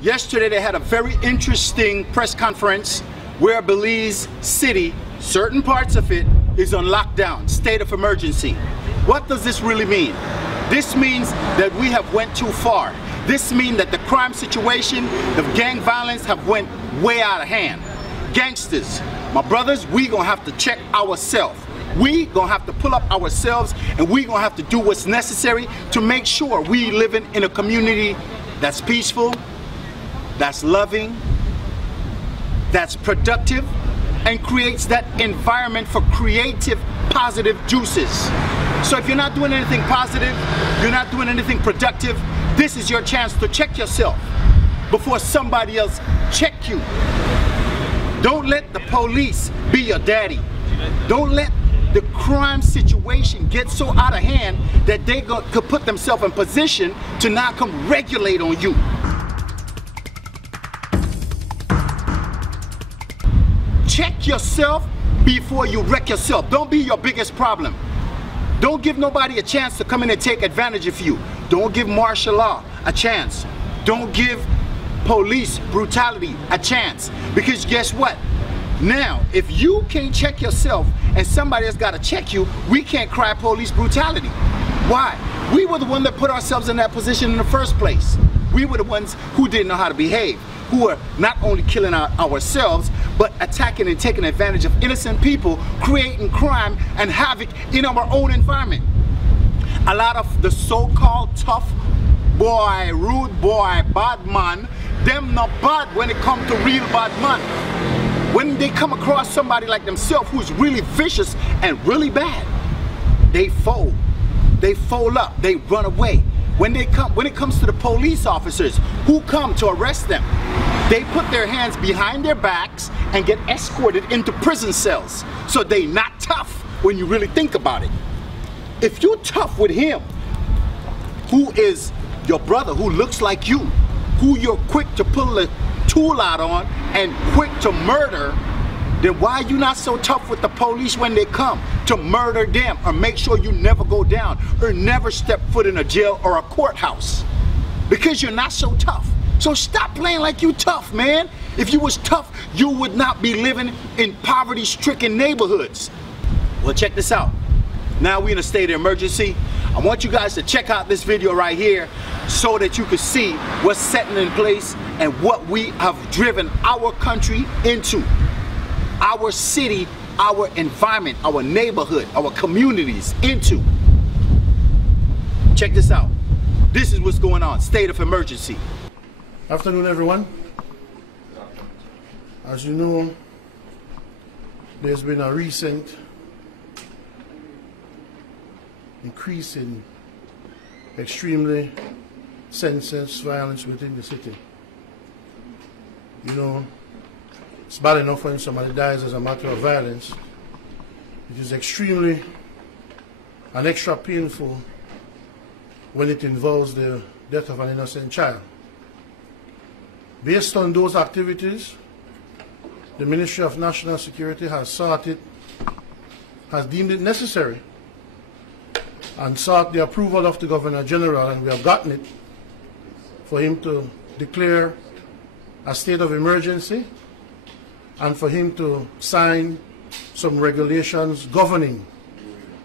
Yesterday they had a very interesting press conference where Belize City, certain parts of it, is on lockdown, state of emergency. What does this really mean? This means that we have went too far. This means that the crime situation, the gang violence have went way out of hand. Gangsters, my brothers, we gonna have to check ourselves. We gonna have to pull up ourselves, and we gonna have to do what's necessary to make sure we living in a community that's peaceful, that's loving, that's productive, and creates that environment for creative, positive juices. So if you're not doing anything positive, you're not doing anything productive, this is your chance to check yourself before somebody else check you. Don't let the police be your daddy. Don't let the crime situation gets so out of hand that they could put themselves in position to now come regulate on you. Check yourself before you wreck yourself. Don't be your biggest problem. Don't give nobody a chance to come in and take advantage of you. Don't give martial law a chance. Don't give police brutality a chance. Because guess what? Now, if you can't check yourself and somebody else got to check you, we can't cry police brutality. Why? We were the one that put ourselves in that position in the first place. We were the ones who didn't know how to behave, who were not only killing ourselves, but attacking and taking advantage of innocent people, creating crime and havoc in our own environment. A lot of the so-called tough boy, rude boy, bad man, them not bad when it comes to real bad man. When they come across somebody like themselves who's really vicious and really bad, they fold. They fold up, they run away. When it comes to the police officers who come to arrest them, they put their hands behind their backs and get escorted into prison cells. So they not tough when you really think about it. If you're tough with him, who is your brother, who looks like you, who you're quick to pull a tool out on and quick to murder, then why are you not so tough with the police when they come to murder them, or make sure you never go down or never step foot in a jail or a courthouse? Because you're not so tough. So stop playing like you tough, man. If you was tough, you would not be living in poverty-stricken neighborhoods. Well, check this out. Now we're in a state of emergency. I want you guys to check out this video right here so that you can see what's setting in place and what we have driven our country into. Our city, our environment, our neighborhood, our communities into. Check this out. This is what's going on. State of emergency. Afternoon, everyone. As you know, there's been a recent increase in extremely senseless violence within the city. You know, it's bad enough when somebody dies as a matter of violence. It is extremely and extra painful when it involves the death of an innocent child. Based on those activities, the Ministry of National Security has deemed it necessary and sought the approval of the Governor General, and we have gotten it, for him to declare a state of emergency and for him to sign some regulations governing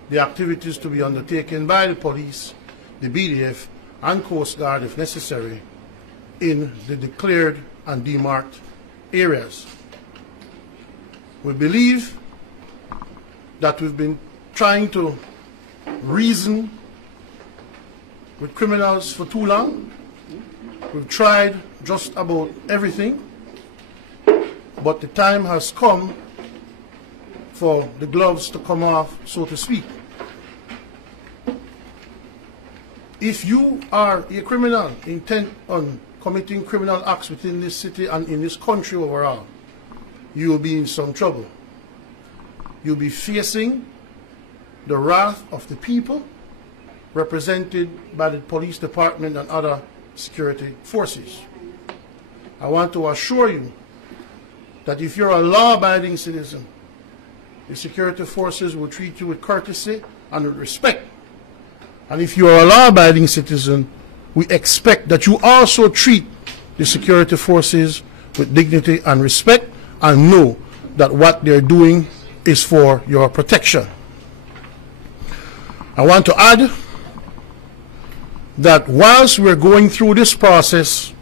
the activities to be undertaken by the police, the BDF, and Coast Guard, if necessary, in the declared and demarked areas. We believe that we've been trying to reason with criminals for too long. We've tried just about everything, but the time has come for the gloves to come off, so to speak. If you are a criminal intent on committing criminal acts within this city and in this country overall, you will be in some trouble. You'll be facing the wrath of the people, represented by the police department and other security forces. I want to assure you that if you're a law-abiding citizen, the security forces will treat you with courtesy and with respect. And if you are a law-abiding citizen, we expect that you also treat the security forces with dignity and respect, and know that what they're doing is for your protection. I want to add that whilst we're going through this process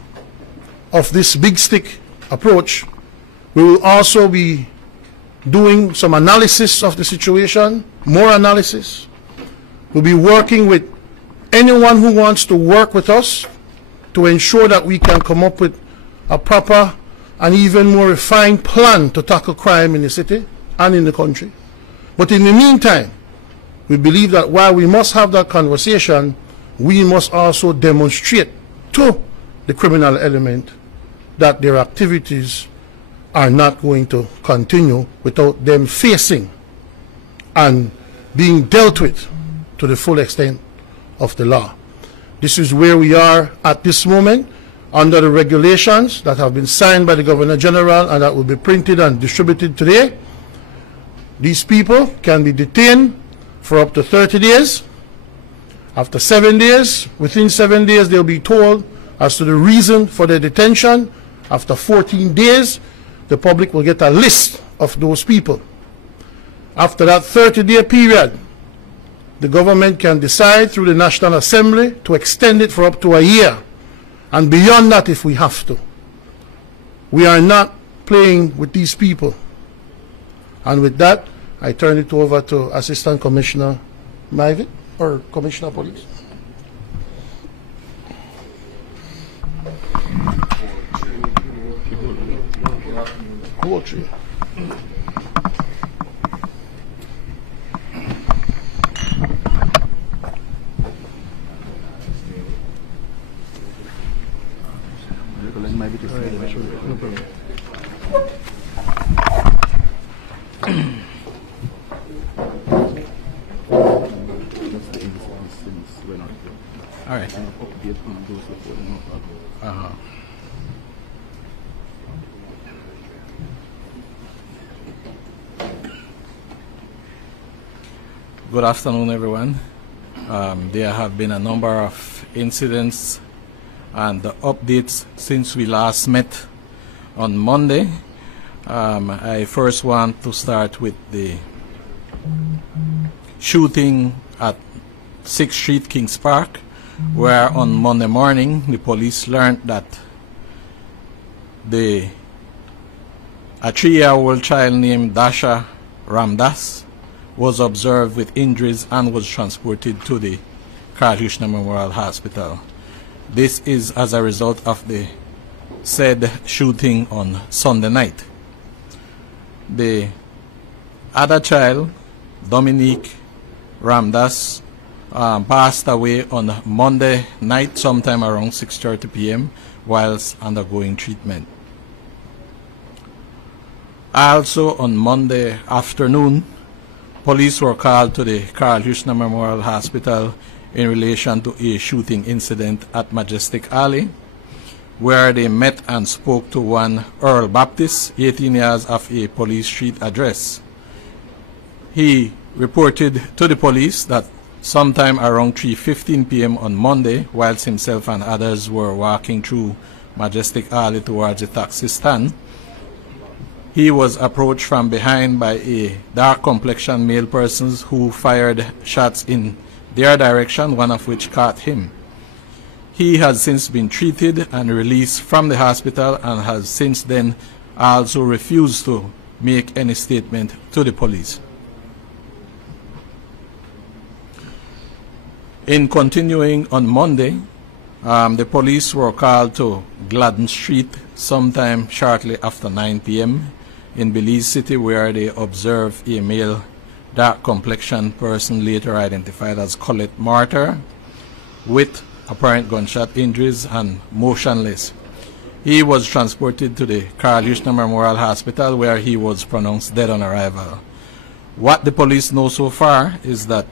of this big stick approach, we will also be doing some analysis of the situation, more analysis. We'll be working with anyone who wants to work with us to ensure that we can come up with a proper and even more refined plan to tackle crime in the city and in the country. But in the meantime, we believe that while we must have that conversation, we must also demonstrate to the criminal element that their activities are not going to continue without them facing and being dealt with to the full extent of the law. This is where we are at this moment under the regulations that have been signed by the Governor General and that will be printed and distributed today. These people can be detained for up to 30 days. After 7 days, within 7 days, they'll be told as to the reason for their detention. After 14 days, the public will get a list of those people. After that 30-day period, the government can decide through the National Assembly to extend it for up to a year, and beyond that if we have to. We are not playing with these people. And with that, I turn it over to Assistant Commissioner Maivit, or Commissioner of Police. Poetry. All right. Good afternoon, everyone. There have been a number of incidents and updates since we last met on Monday. I first want to start with the shooting at 6th Street, Kings Park, where on Monday morning the police learned that a 3-year-old child named Dasha Ramdas was observed with injuries and was transported to the Karl Hushner Memorial Hospital. This is as a result of the said shooting on Sunday night. The other child, Dominique Ramdas, passed away on Monday night sometime around 6:30 p.m. whilst undergoing treatment. Also on Monday afternoon, police were called to the Karl Hushner Memorial Hospital in relation to a shooting incident at Majestic Alley, where they met and spoke to one Earl Baptist, 18 years, of a Police Street address. He reported to the police that sometime around 3:15 p.m. on Monday, whilst himself and others were walking through Majestic Alley towards the taxi stand, he was approached from behind by a dark-complexioned male person who fired shots in their direction, one of which caught him. He has since been treated and released from the hospital and has since then also refused to make any statement to the police. In continuing on Monday, the police were called to Gladden Street sometime shortly after 9 p.m. in Belize City, where they observed a male dark-complexioned person later identified as Colette Martyr with apparent gunshot injuries and motionless. He was transported to the Karl Hushner Memorial Hospital, where he was pronounced dead on arrival. What the police know so far is that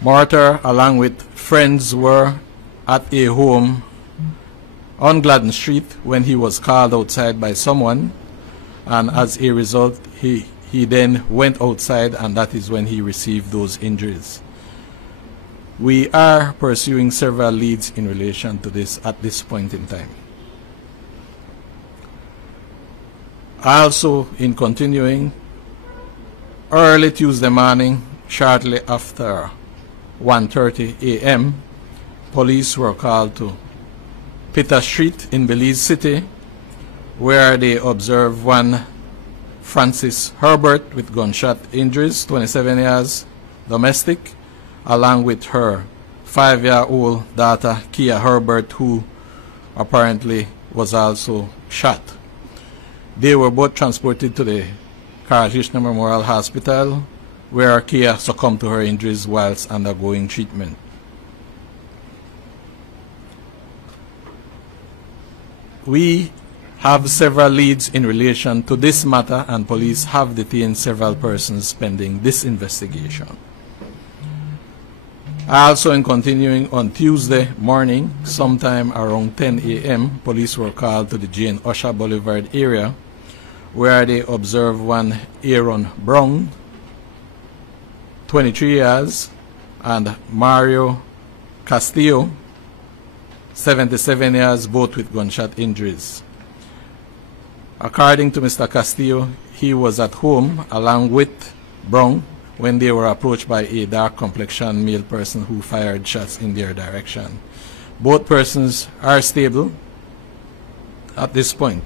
Martyr, along with friends, were at a home on Gladden Street when he was called outside by someone, and as a result he then went outside, and that is when he received those injuries. We are pursuing several leads in relation to this at this point in time. Also, in continuing, early Tuesday morning, shortly after 1:30 a.m., police were called to Peter Street in Belize City, where they observed one Francis Herbert with gunshot injuries, 27 years, domestic, along with her 5-year-old daughter, Kia Herbert, who apparently was also shot. They were both transported to the Carl Hirschner Memorial Hospital, where Kia succumbed to her injuries whilst undergoing treatment. We have several leads in relation to this matter, and police have detained several persons pending this investigation. Also, in continuing, on Tuesday morning, sometime around 10 a.m., police were called to the Jane Usher Boulevard area, where they observed one Aaron Brown, 23 years, and Mario Castillo, 77 years, both with gunshot injuries. According to Mr. Castillo, he was at home along with Brown when they were approached by a dark-complexioned male person who fired shots in their direction. Both persons are stable at this point.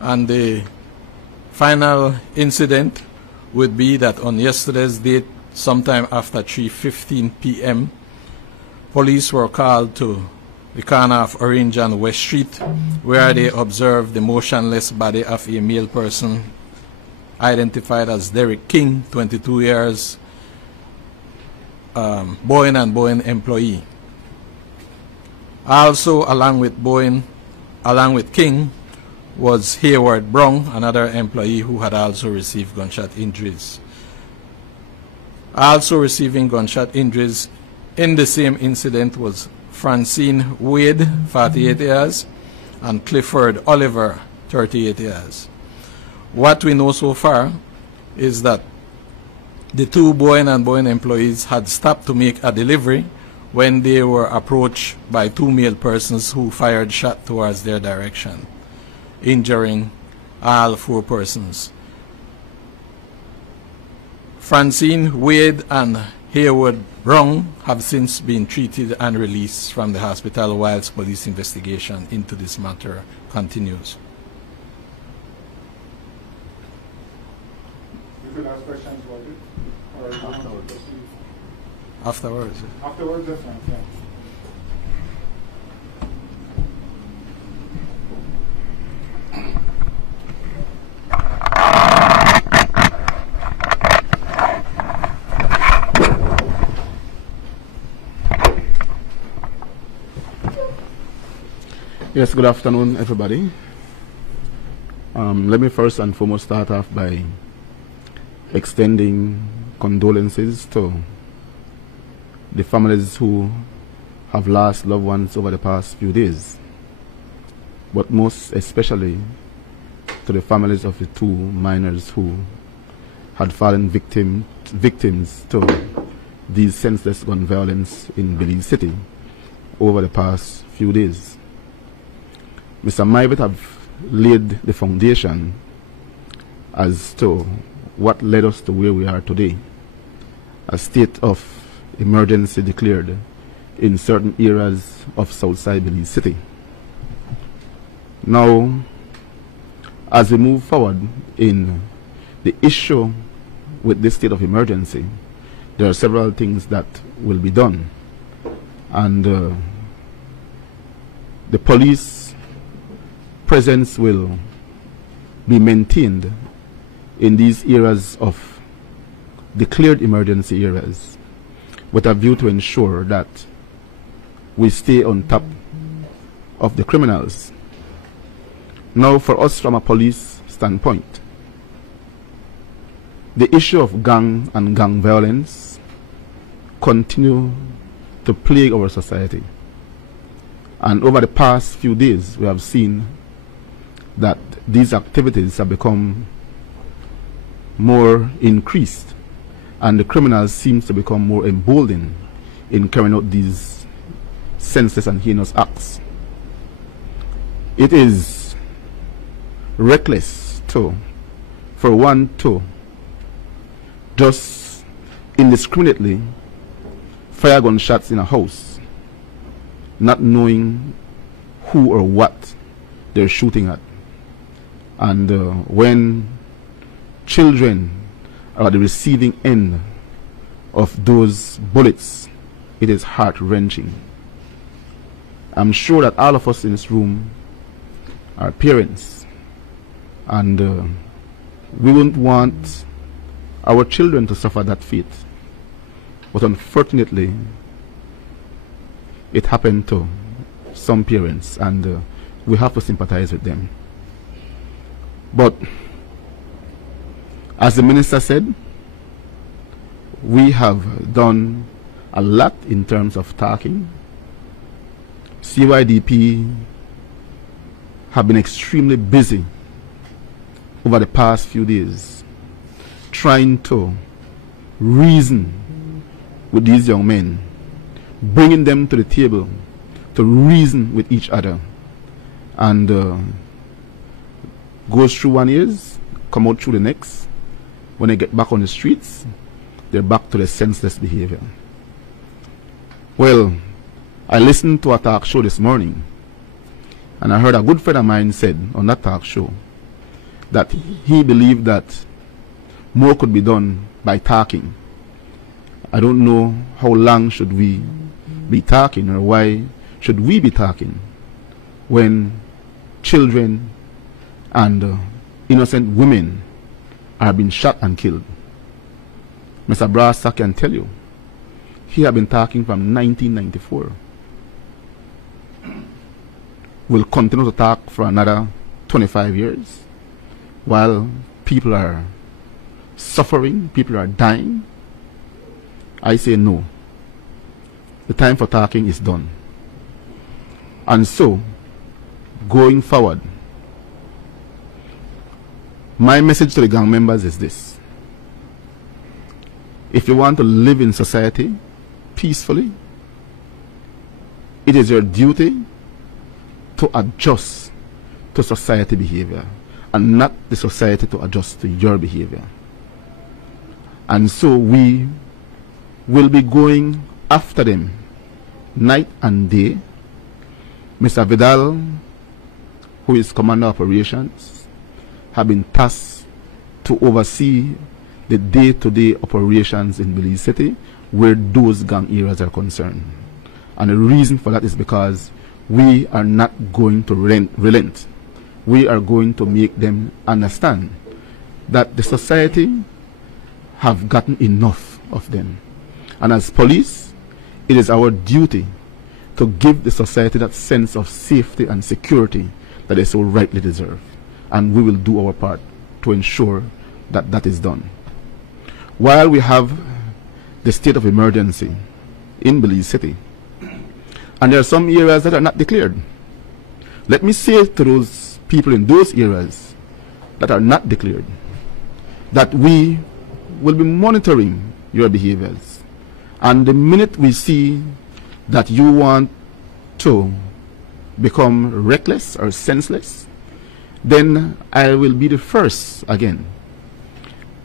And the final incident would be that on yesterday's date, sometime after 3:15 p.m., police were called to the corner of Orange and West Street, where they observed the motionless body of a male person identified as Derek King, 22 years, Boeing and Boeing employee. Also, along with King, was Hayward Brown, another employee who had also received gunshot injuries. Also receiving gunshot injuries in the same incident was Francine Wade, 48 years, and Clifford Oliver, 38 years. What we know so far is that the two Boeing and Boeing employees had stopped to make a delivery when they were approached by two male persons who fired shots towards their direction, injuring all four persons. Francine Wade and Hayward Brown have since been treated and released from the hospital whilst police investigation into this matter continues. You could ask questions about it, or you want to proceed? Afterwards. Afterwards, that's fine, yeah. Yes, good afternoon, everybody. Let me first and foremost start off by extending condolences to the families who have lost loved ones over the past few days, but most especially to the families of the two minors who had fallen victims to these senseless gun violence in Belize City over the past few days. Mr. Maibet have laid the foundation as to what led us to where we are today. A state of emergency declared in certain areas of Southside Belize City. Now, as we move forward in the issue with this state of emergency, there are several things that will be done. And the police presence will be maintained in these areas of declared emergency areas with a view to ensure that we stay on top of the criminals. Now, for us from a police standpoint, the issue of gang and gang violence continue to plague our society. And over the past few days, we have seen that these activities have become more increased, and the criminals seem to become more emboldened in carrying out these senseless and heinous acts. It is reckless too, for one to just indiscriminately fire gunshots in a house, not knowing who or what they're shooting at. And when children are at the receiving end of those bullets, it is heart-wrenching. I'm sure that all of us in this room are parents, and we wouldn't want our children to suffer that fate. But unfortunately, it happened to some parents, and we have to sympathize with them. But as the minister said, we have done a lot in terms of talking. CYDP have been extremely busy over the past few days trying to reason with these young men, bringing them to the table to reason with each other, and goes through 1 year, come out through the next. When they get back on the streets, they're back to their senseless behavior. Well, I listened to a talk show this morning, and I heard a good friend of mine said on that talk show that he believed that more could be done by talking. I don't know how long should we be talking, or why should we be talking when children and innocent women are being shot and killed. Mr. Brassa can tell you, he had been talking from 1994. Will continue to talk for another 25 years while people are suffering, people are dying. I say no. The time for talking is done. And so, going forward, my message to the gang members is this: if you want to live in society peacefully, it is your duty to adjust to society behavior, and not the society to adjust to your behavior. And so we will be going after them night and day. Mr. Vidal, who is Commander Operations, have been tasked to oversee the day-to-day operations in Belize City where those gang areas are concerned. And the reason for that is because we are not going to relent. We are going to make them understand that the society have gotten enough of them. And as police, it is our duty to give the society that sense of safety and security that they so rightly deserve. And we will do our part to ensure that that is done. While we have the state of emergency in Belize City, and there are some areas that are not declared, let me say to those people in those areas that are not declared that we will be monitoring your behaviors. And the minute we see that you want to become reckless or senseless, then I will be the first again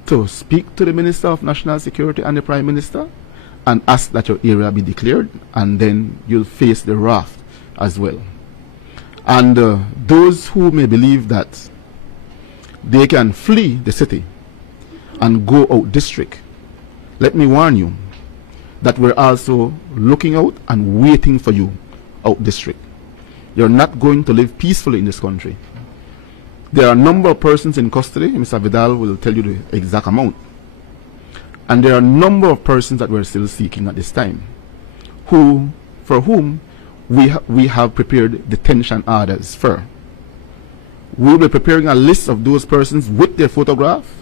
to speak to the Minister of National Security and the Prime Minister and ask that your area be declared, and then you'll face the wrath as well. And those who may believe that they can flee the city and go out district, let me warn you that we're also looking out and waiting for you out district. You're not going to live peacefully in this country. There are a number of persons in custody. Mr. Vidal will tell you the exact amount. And there are a number of persons that we're still seeking at this time, for whom we have prepared detention orders for. We'll be preparing a list of those persons with their photograph,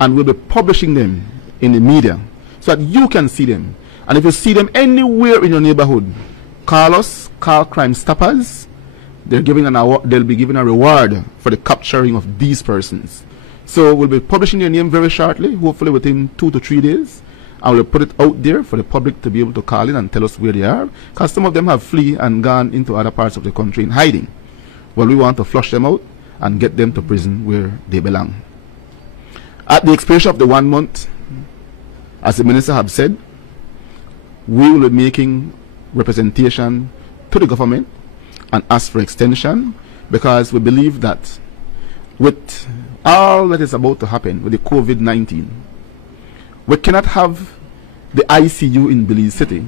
and we'll be publishing them in the media so that you can see them. And if you see them anywhere in your neighborhood, call us, call Crime Stoppers. They'll be given a reward for the capturing of these persons. So we'll be publishing their name very shortly, hopefully within 2 to 3 days. I will put it out there for the public to be able to call in and tell us where they are, because some of them have fled and gone into other parts of the country in hiding. Well, we want to flush them out and get them to prison where they belong. At the expiration of the 1 month, as the minister have said, we will be making representation to the government and ask for extension, because we believe that with all that is about to happen with the COVID-19, we cannot have the ICU in Belize City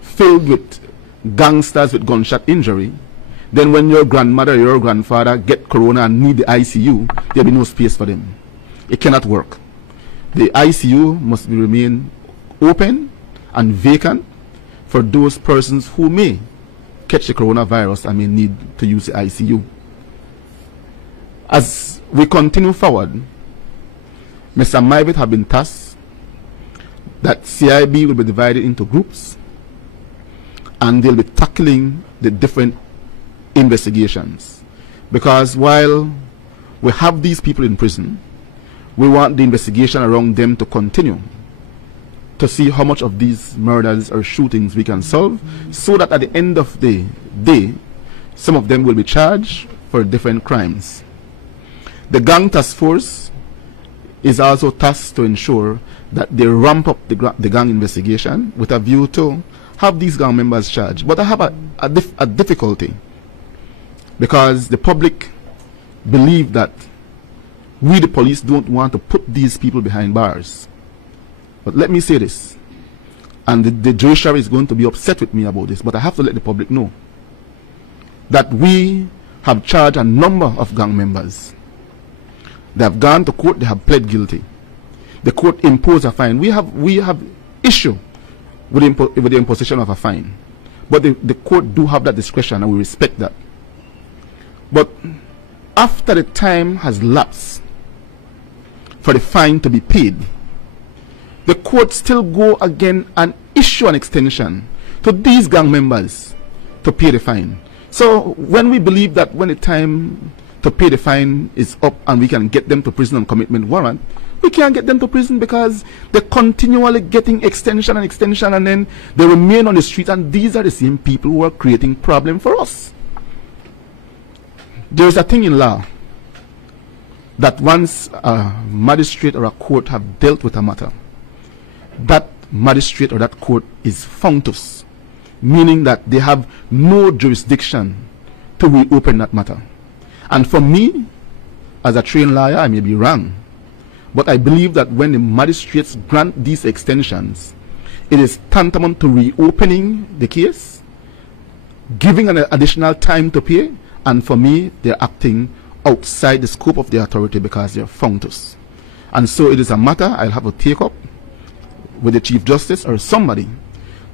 filled with gangsters with gunshot injury. Then when your grandmother or your grandfather get corona and need the ICU, there'll be no space for them. It cannot work. The ICU must remain open and vacant for those persons who may catch the coronavirus and may need to use the ICU. As we continue forward, Mr. Maivit have been tasked that CIB will be divided into groups and they'll be tackling the different investigations. Because while we have these people in prison, we want the investigation around them to continue to see how much of these murders or shootings we can solve, so that at the end of the day, some of them will be charged for different crimes. The Gang Task Force is also tasked to ensure that they ramp up the gang investigation with a view to have these gang members charged. But I have a difficulty, because the public believe that we, the police, don't want to put these people behind bars. But let me say this, and the judiciary is going to be upset with me about this, but I have to let the public know that we have charged a number of gang members. They have gone to court, they have pled guilty. The court imposed a fine. We have issue with the imposition of a fine. But the court do have that discretion, and we respect that. But after the time has lapsed for the fine to be paid, the court still go again and issue an extension to these gang members to pay the fine. So when we believe that when the time to pay the fine is up and we can get them to prison on commitment warrant, we can't get them to prison because they're continually getting extension, and then they remain on the street, and these are the same people who are creating problem for us. There is a thing in law that once a magistrate or a court have dealt with a matter, that magistrate or that court is functus, meaning that they have no jurisdiction to reopen that matter. And for me, as a trained lawyer, I may be wrong, but I believe that when the magistrates grant these extensions, it is tantamount to reopening the case, giving an additional time to pay, and for me, they're acting outside the scope of their authority because they're functus. And so it is a matter I'll have to take up with the Chief Justice or somebody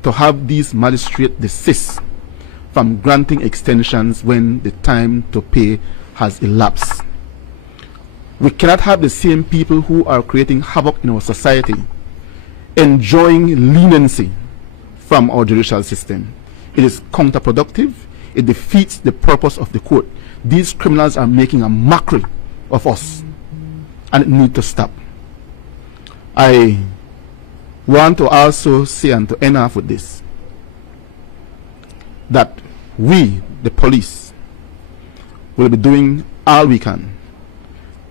to have these magistrates desist from granting extensions when the time to pay has elapsed. We cannot have the same people who are creating havoc in our society enjoying leniency from our judicial system. It is counterproductive. It defeats the purpose of the court. These criminals are making a mockery of us, and it needs to stop. I want to also say, and to end off with this, that we, the police, will be doing all we can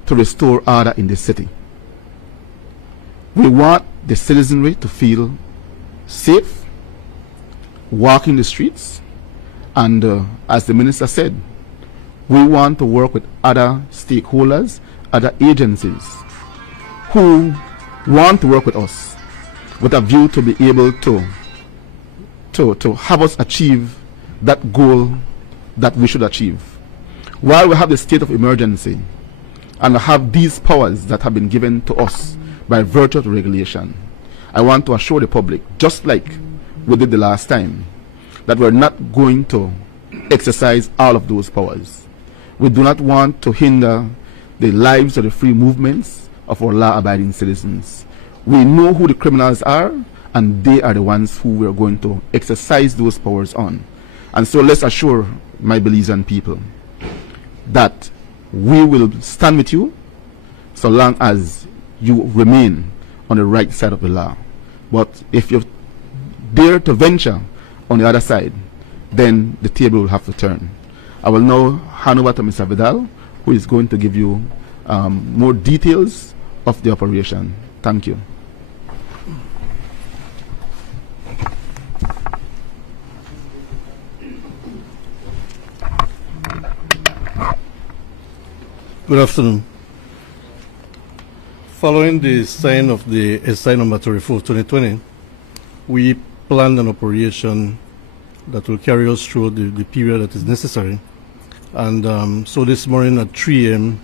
to restore order in the city. We want the citizenry to feel safe walking the streets, and as the minister said, we want to work with other stakeholders, other agencies who want to work with us with a view to be able to have us achieve that goal that we should achieve. While we have the state of emergency and have these powers that have been given to us by virtue of the regulation, I want to assure the public, just like we did the last time, that we're not going to exercise all of those powers. We do not want to hinder the lives of the free movements of our law-abiding citizens. We know who the criminals are, and they are the ones who we are going to exercise those powers on. And so let's assure my Belizean people that we will stand with you so long as you remain on the right side of the law. But if you dare to venture on the other side, then the table will have to turn. I will now hand over to Mr. Vidal, who is going to give you more details of the operation. Thank you. Good afternoon. Following the sign of the SI number 34 of 2020, we planned an operation that will carry us through the period that is necessary. And so this morning at 3 a.m.,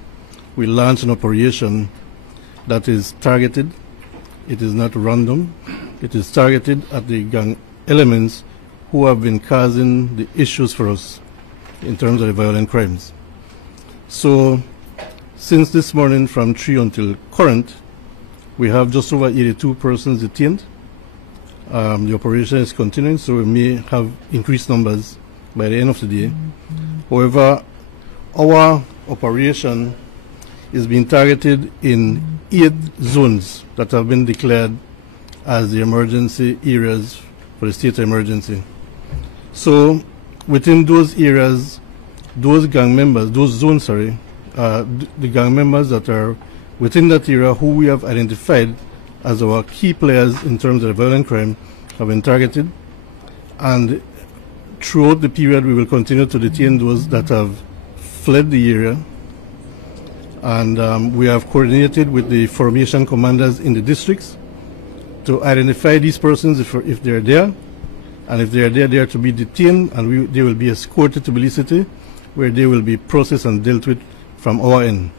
we launched an operation that is targeted. It is not random. It is targeted at the gang elements who have been causing the issues for us in terms of the violent crimes. So since this morning from 3 until current, we have just over 82 persons detained. The operation is continuing, so we may have increased numbers by the end of the day. However, our operation is being targeted in 8 zones that have been declared as the emergency areas for the state of emergency. So within those areas, those gang members, those zones, the gang members that are within that area who we have identified as our key players in terms of violent crime have been targeted. And throughout the period, we will continue to detain those that have fled the area. And we have coordinated with the formation commanders in the districts to identify these persons if they're there. And if they're there, they are to be detained, and they will be escorted to Belize City, where they will be processed and dealt with from our end.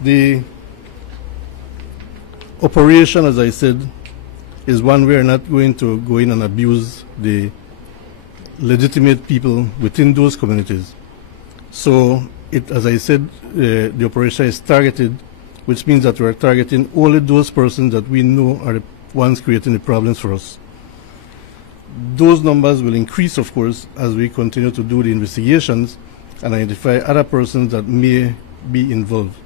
The operation, as I said, is one we are not going to go in and abuse the legitimate people within those communities. So, as I said, the operation is targeted, which means that we are targeting only those persons that we know are the ones creating the problems for us. Those numbers will increase, of course, as we continue to do the investigations and identify other persons that may be involved.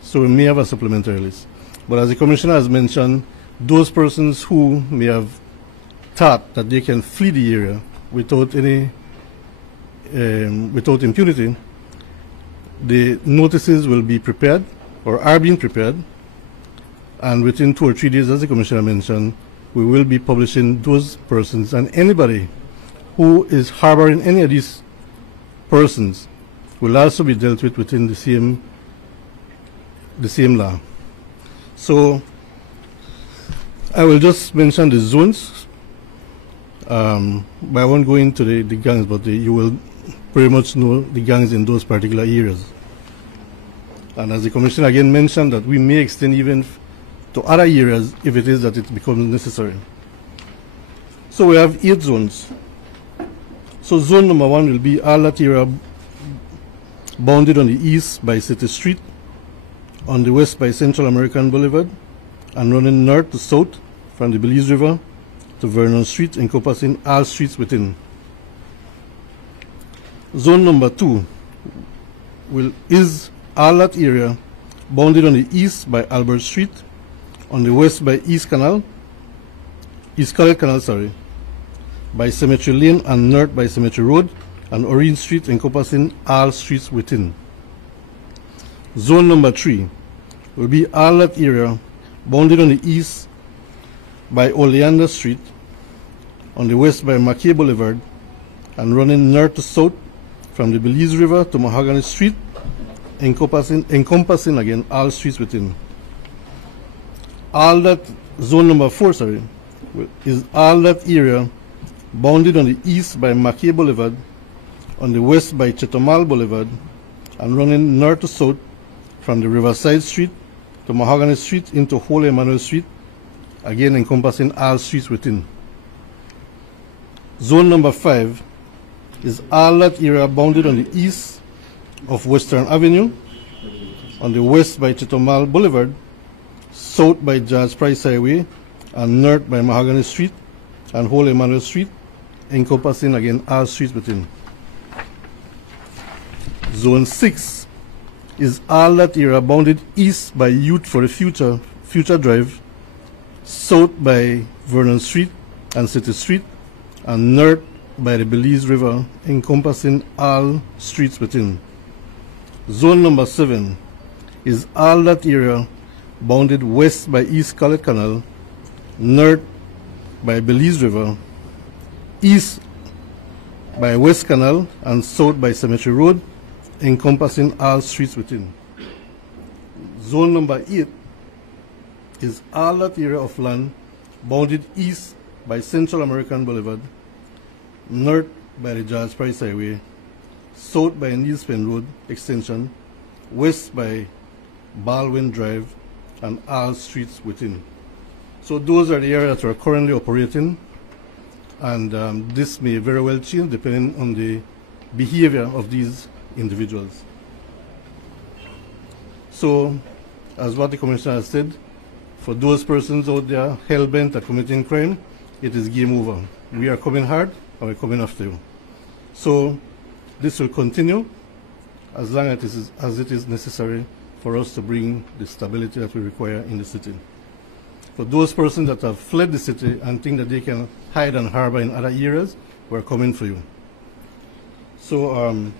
So we may have a supplementary list. But as the Commissioner has mentioned, those persons who may have thought that they can flee the area without any, without impunity, the notices will be prepared or are being prepared, and within 2 or 3 days, as the Commissioner mentioned, we will be publishing those persons, and anybody who is harboring any of these persons will also be dealt with within the same law. So I will just mention the zones, but I won't go into the gangs, but you will pretty much know the gangs in those particular areas. And as the Commissioner again mentioned, that we may extend even to other areas if it is that it becomes necessary. So we have 8 zones. So zone number 1 will be all that area bounded on the east by City Street, on the west by Central American Boulevard, and running north to south from the Belize River to Vernon Street, encompassing all streets within. Zone number 2 is all that area bounded on the east by Albert Street, on the west by East College Canal, by Cemetery Lane, and north by Cemetery Road and Orange Street, encompassing all streets within. Zone number 3 will be all that area bounded on the east by Oleander Street, on the west by Mackay Boulevard, and running north to south from the Belize River to Mahogany Street, encompassing again all streets within. All that zone number 4, is all that area bounded on the east by Mackay Boulevard, on the west by Chetomal Boulevard, and running north to south from the Riverside Street to Mahogany Street into Holy Emmanuel Street, again encompassing all streets within. Zone number 5 is all that area bounded on the east of Western Avenue, on the west by Chetomal Boulevard, south by George Price Highway, and north by Mahogany Street and Holy Emmanuel Street, encompassing again all streets within. Zone 6 is all that area bounded east by Youth for the Future Drive, south by Vernon Street and City Street, and north by the Belize River, encompassing all streets within. Zone number 7 is all that area bounded west by East Collett Canal, north by Belize River, east by West Canal, and south by Cemetery Road, encompassing all streets within. Zone number 8 is all that area of land bounded east by Central American Boulevard, north by the George Price Highway, south by Niels Penn Road extension, west by Baldwin Drive, and all streets within. So those are the areas that we're currently operating, and this may very well change depending on the behavior of these individuals. So, as what the Commissioner has said, for those persons out there hell-bent at committing crime, it is game over. We are coming hard, and we're coming after you. So, this will continue as long as it is necessary for us to bring the stability that we require in the city. For those persons that have fled the city and think that they can hide and harbor in other areas, we're coming for you. So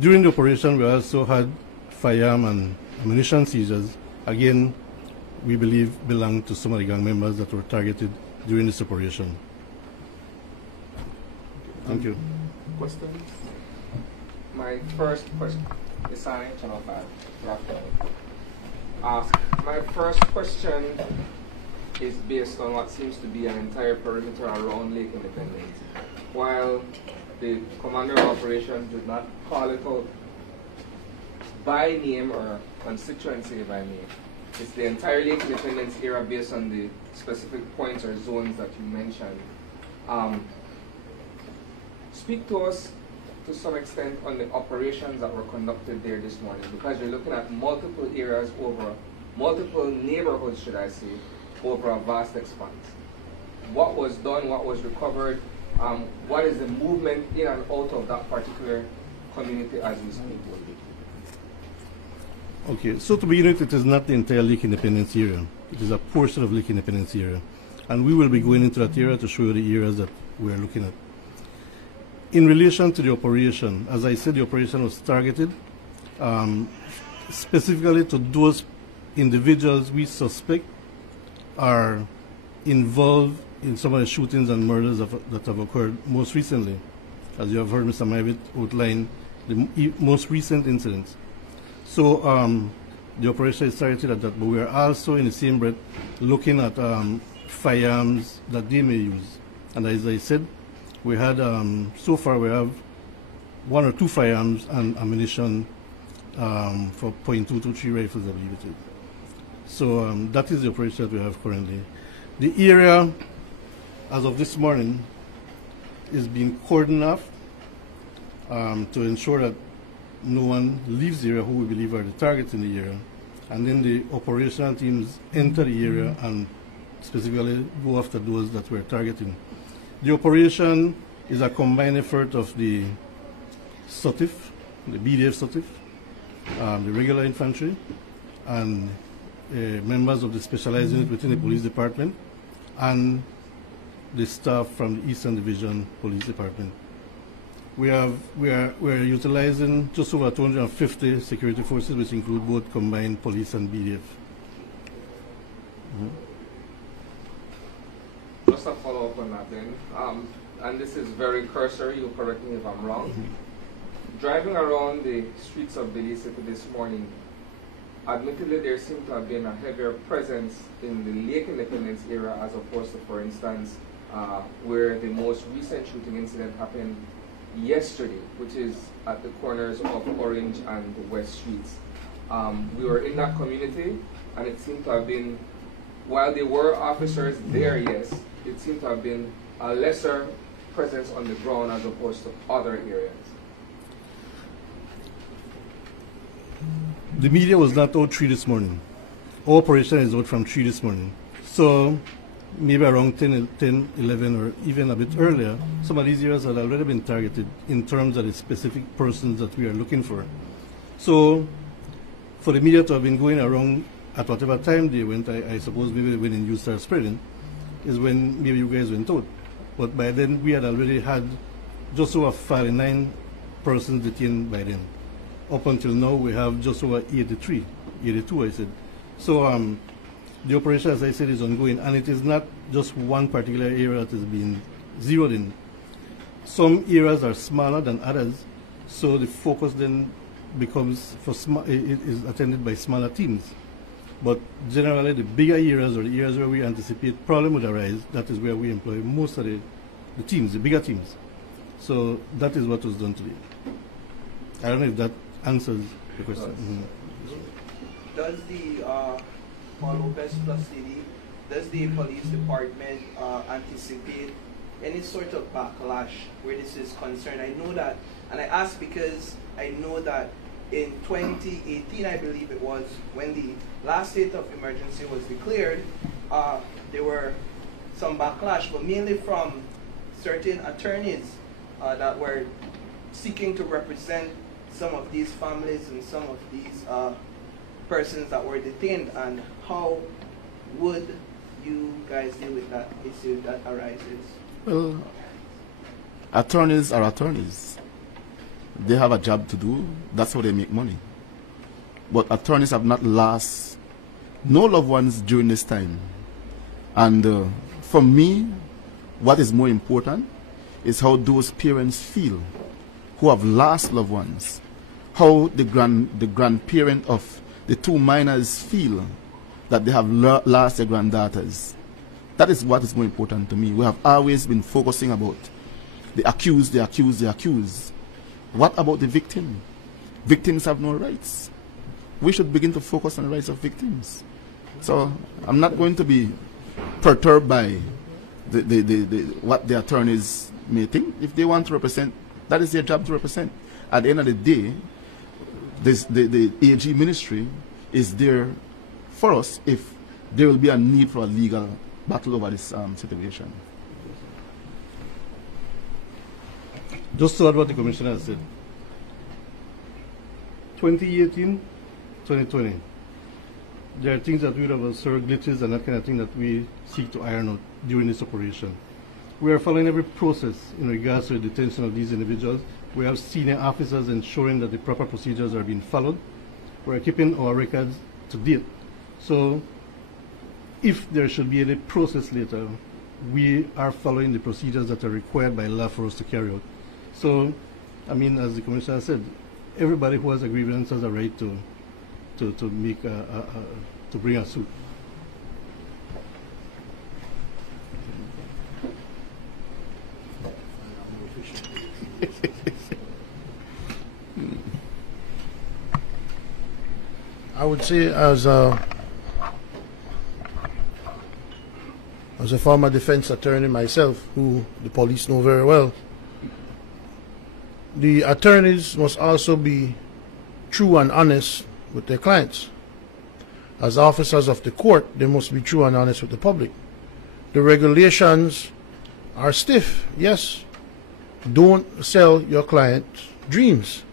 during the operation, we also had firearm and ammunition seizures. Again, we believe belong to some of the gang members that were targeted during this operation. Thank you. Questions? My first question is Channel 5. Good afternoon. My first question is based on what seems to be an entire perimeter around Lake Independence. While the commander of operations did not call it out by name or constituency by name, it's the entire Lake Independence area based on the specific points or zones that you mentioned. Speak to us to some extent on the operations that were conducted there this morning, because you're looking at multiple areas over, multiple neighborhoods, should I say, over a vast expanse. What was done, what was recovered, what is the movement in and out of that particular community as we speak? Okay, so to begin with, it is not the entire Lake Independence area. It is a portion of Lake Independence area. And we will be going into that area to show you the areas that we are looking at. In relation to the operation, as I said, the operation was targeted specifically to those individuals we suspect are involved in some of the shootings and murders that have occurred most recently. As you have heard Mr. Mivit outline the most recent incidents. So the operation is targeted at that, but we are also in the same breath looking at firearms that they may use. And as I said, we had, so far we have 1 or 2 firearms and ammunition for .223 rifles, I believe it is. So that is the operation that we have currently. The area, as of this morning, is being cordoned off to ensure that no one leaves the area who we believe are the targets in the area. And then the operational teams enter the area and specifically go after those that we're targeting. The operation is a combined effort of the SOTIF, the BDF SOTIF, the regular infantry, and members of the specialized unit within the police department, and the staff from the Eastern Division Police Department. We are utilizing just over 250 security forces, which include both combined police and BDF. Just a follow-up on that then, and this is very cursory, you'll correct me if I'm wrong. Driving around the streets of Belize this morning, admittedly there seemed to have been a heavier presence in the Lake Independence area as opposed to, for instance, where the most recent shooting incident happened yesterday, which is at the corners of Orange and the West Streets. We were in that community, and it seemed to have been, while there were officers there, yes, it seemed to have been a lesser presence on the ground as opposed to other areas. The media was not out 3 this morning. Our operation is out from 3 this morning. So maybe around 10, 11, or even a bit earlier, some of these areas had already been targeted in terms of the specific persons that we are looking for. So for the media to have been going around at whatever time they went, I suppose maybe when the news started spreading, is when maybe you guys went out. But by then we had already had just over 49 persons detained by them. Up until now, we have just over 82, I said. So the operation, as I said, is ongoing, and it is not just one particular area that is being zeroed in. Some areas are smaller than others, so the focus then becomes it is attended by smaller teams. But generally, the bigger areas or the areas where we anticipate problem would arise, that is where we employ most of the teams, the bigger teams. So that is what was done today. I don't know if that answers the question. Does the Lopez plus CD, does the police department anticipate any sort of backlash where this is concerned? I know that, and I ask because I know that in 2018, I believe it was, when the last state of emergency was declared, there were some backlash, but mainly from certain attorneys that were seeking to represent some of these families and some of these persons that were detained. And how would you guys deal with that issue if that arises? Well, attorneys are attorneys. They have a job to do. That's how they make money. But attorneys have not lost no loved ones during this time. And for me, what is more important is how those parents feel who have lost loved ones. How the grandparent of the two minors feel that they have lost their granddaughters. That is what is more important to me. We have always been focusing about the accused, the accused, the accused. What about the victim? Victims have no rights. We should begin to focus on the rights of victims. So I'm not going to be perturbed by what the attorneys may think. If they want to represent, that is their job to represent. At the end of the day, the AG ministry is there for us if there will be a need for a legal battle over this situation. Just to add what the Commissioner has said, 2018, 2020, there are things that we would have observed, glitches and that kind of thing that we seek to iron out during this operation. We are following every process in regards to the detention of these individuals. We have senior officers ensuring that the proper procedures are being followed. We are keeping our records to date. So if there should be any process later, we are following the procedures that are required by law for us to carry out. So, I mean, as the Commissioner said, everybody who has a grievance has a right to bring a suit. I would say, as a former defense attorney myself, who the police know very well, the attorneys must also be true and honest with their clients. As officers of the court, they must be true and honest with the public. The regulations are stiff, yes. Don't sell your client dreams.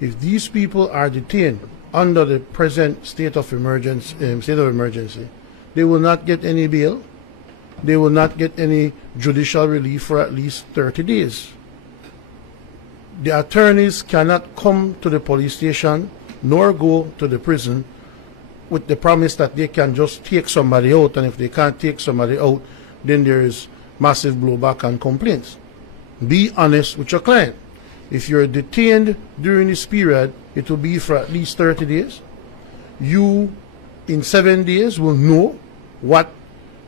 If these people are detained under the present state of emergency, they will not get any bail. They will not get any judicial relief for at least 30 days. The attorneys cannot come to the police station nor go to the prison with the promise that they can just take somebody out, and if they can't take somebody out, then there is massive blowback and complaints. Be honest with your client. If you're detained during this period, it will be for at least 30 days. You, in 7 days, will know what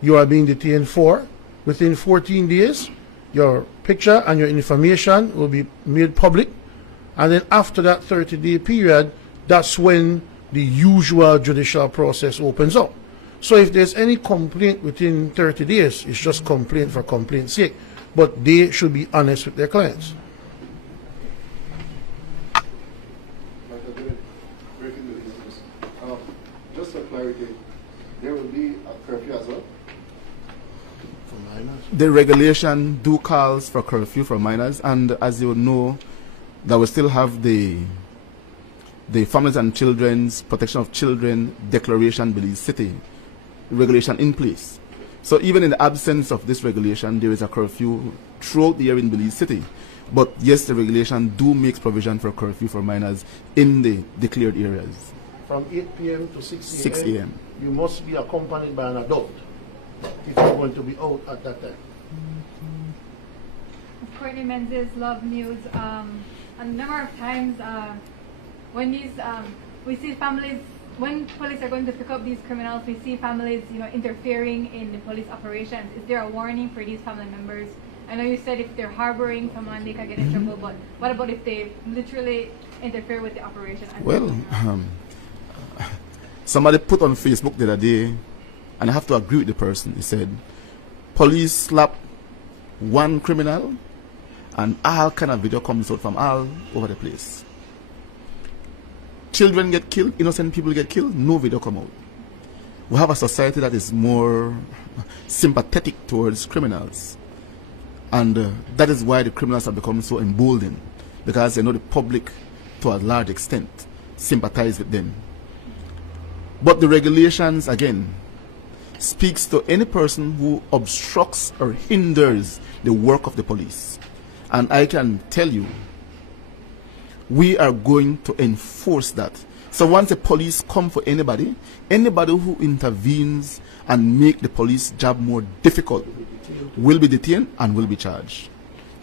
you are being detained for. Within 14 days, your picture and your information will be made public. And then after that 30-day period, that's when the usual judicial process opens up. So if there's any complaint within 30 days, it's just complaint for complaint's sake. But they should be honest with their clients. Just for clarity, there will be a curfew as well? The regulation do calls for curfew for minors, and as you know, that we still have the Families and Children's Protection of Children Declaration, Belize City regulation in place. So even in the absence of this regulation, there is a curfew throughout the year in Belize City. But yes, the regulation do make provision for curfew for minors in the declared areas. From 8 p.m. to 6 a.m. 6 a.m. You must be accompanied by an adult if you're going to be out at that time. Courtney Menzies, Love News. A number of times when we see families, when police are going to pick up these criminals, we see families, interfering in the police operations. Is there a warning for these family members? I know you said if they're harboring someone, they can get in trouble, but what about if they literally interfere with the operation? Well, somebody put on Facebook the other day, and I have to agree with the person. He said, police slap one criminal, and all kind of video comes out from all over the place. Children get killed, innocent people get killed, no video come out. We have a society that is more sympathetic towards criminals. And that is why the criminals have become so emboldened, because they know the public, to a large extent, sympathize with them. But the regulations, again, speaks to any person who obstructs or hinders the work of the police. And I can tell you, we are going to enforce that. So once the police come for anybody who intervenes and make the police job more difficult will be detained and will be charged.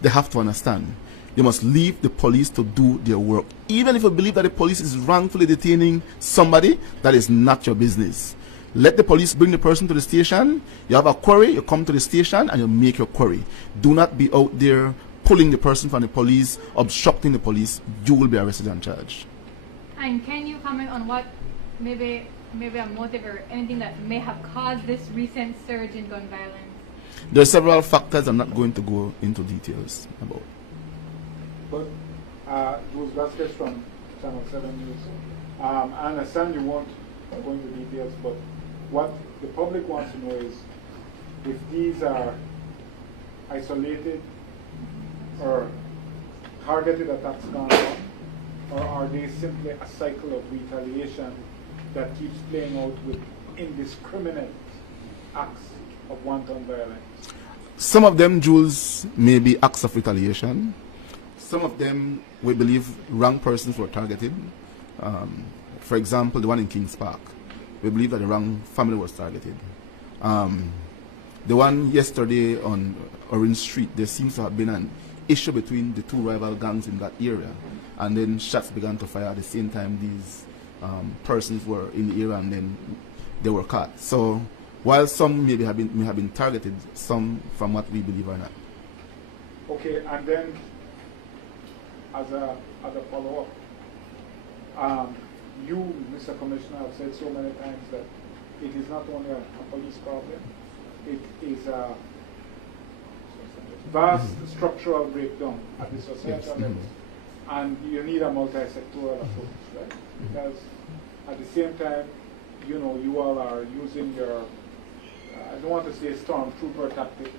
They have to understand. You must leave the police to do their work. Even if you believe that the police is wrongfully detaining somebody, that is not your business. Let the police bring the person to the station. You have a query, you come to the station and you make your query. Do not be out there pulling the person from the police, obstructing the police. You will be arrested and charged. And can you comment on what maybe a motive or anything that may have caused this recent surge in gun violence? There are several factors I'm not going to go into details about. But Devastates from Channel 7 News. I understand you won't go into details, but what the public wants to know is if these are isolated or targeted attacks gone on, or are they simply a cycle of retaliation that keeps playing out with indiscriminate acts of wanton violence? Some of them, Jules, may be acts of retaliation. Some of them, we believe, wrong persons were targeted. For example, the one in Kings Park. We believe that the wrong family was targeted. The one yesterday on Orange Street, there seems to have been an issue between the two rival gangs in that area. And then shots began to fire at the same time these persons were in the area, and then they were caught. So while some may have been targeted, some from what we believe are not. Okay, and then as a follow-up, you, Mr. Commissioner, have said so many times that it is not only a police problem, it is a vast structural breakdown at the societal level. And you need a multi-sectoral approach, right? Because at the same time, you all are using your, I don't want to say stormtrooper tactics,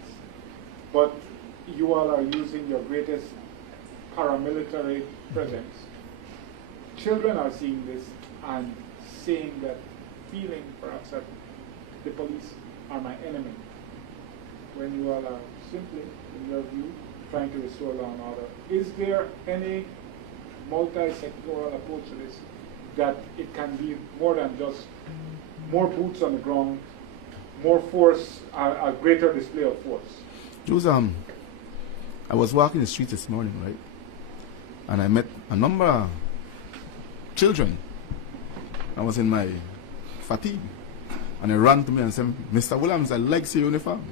but you all are using your greatest paramilitary presence. Children are seeing this and saying that, feeling perhaps that the police are my enemy, when you all are simply, in your view, trying to restore law and order. Is there any multi-sectoral approach to this that it can be more than just more boots on the ground, more force, a greater display of force? Jules, I was walking the streets this morning, right? And I met a number of children. I was in my fatigue. And they ran to me and said, Mr. Williams, I like your uniform.